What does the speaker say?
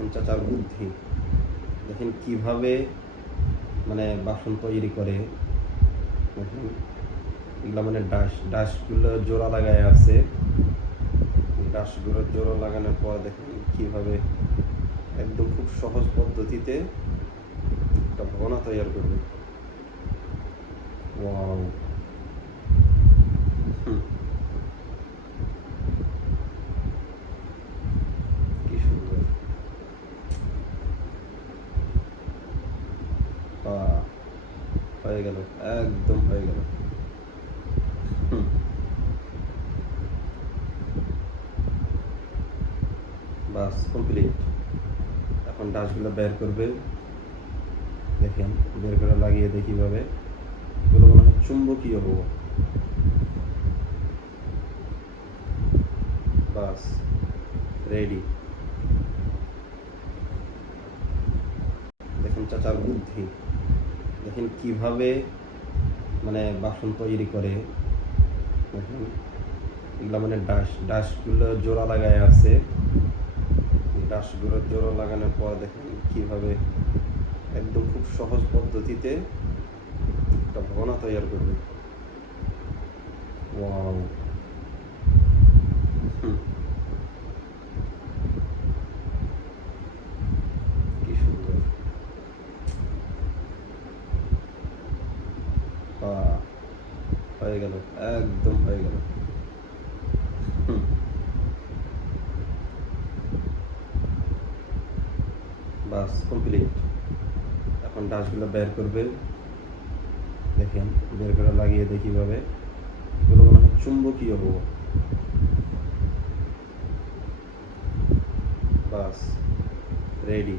দেখেন চাচার বুদ্ধি, দেখেন কিভাবে মানে বাসন তৈরি করে। দেখেন এগুলো মানে ডাসগুলো জোড়া লাগায় আছে। ডাসগুলো জোড়া লাগানোর পর দেখেন কিভাবে একদম খুব সহজ পদ্ধতিতে একটা ভবনা তৈরি করবে। ওয়াও! কি সুন্দর! বাহ! হয়ে গেল, একদম হয়ে গেল। হুম, বাস কমপ্লিট। এখন ডাসগুলো বের করবে। দেখেন বের করে লাগিয়ে দেয় কিভাবে। এগুলো মনে হয় চুম্বকীয় হবো। বাস রেডি। দেখেন চাচার বুদ্ধি, দেখেন কিভাবে মানে বাসন তৈরি করে। দেখেন এগুলো মানে ডাসগুলো জোড়া লাগায় আছে। ডাসগুলো জোড়া লাগানোর পর দেখেন কিভাবে একদম খুব সহজ পদ্ধতিতে একটা ভবনা তৈরি করবে। ওয়াও! কি সুন্দর! বাহ! হয়ে গেল, একদম হয়ে গেল। হুম, বাস কমপ্লিট। এখন ডাসগুলো বের করবে। দেখেন বের করে লাগিয়ে দেয় কিভাবে। এগুলো মনে হয় চুম্বকীয় হবো। বাস রেডি।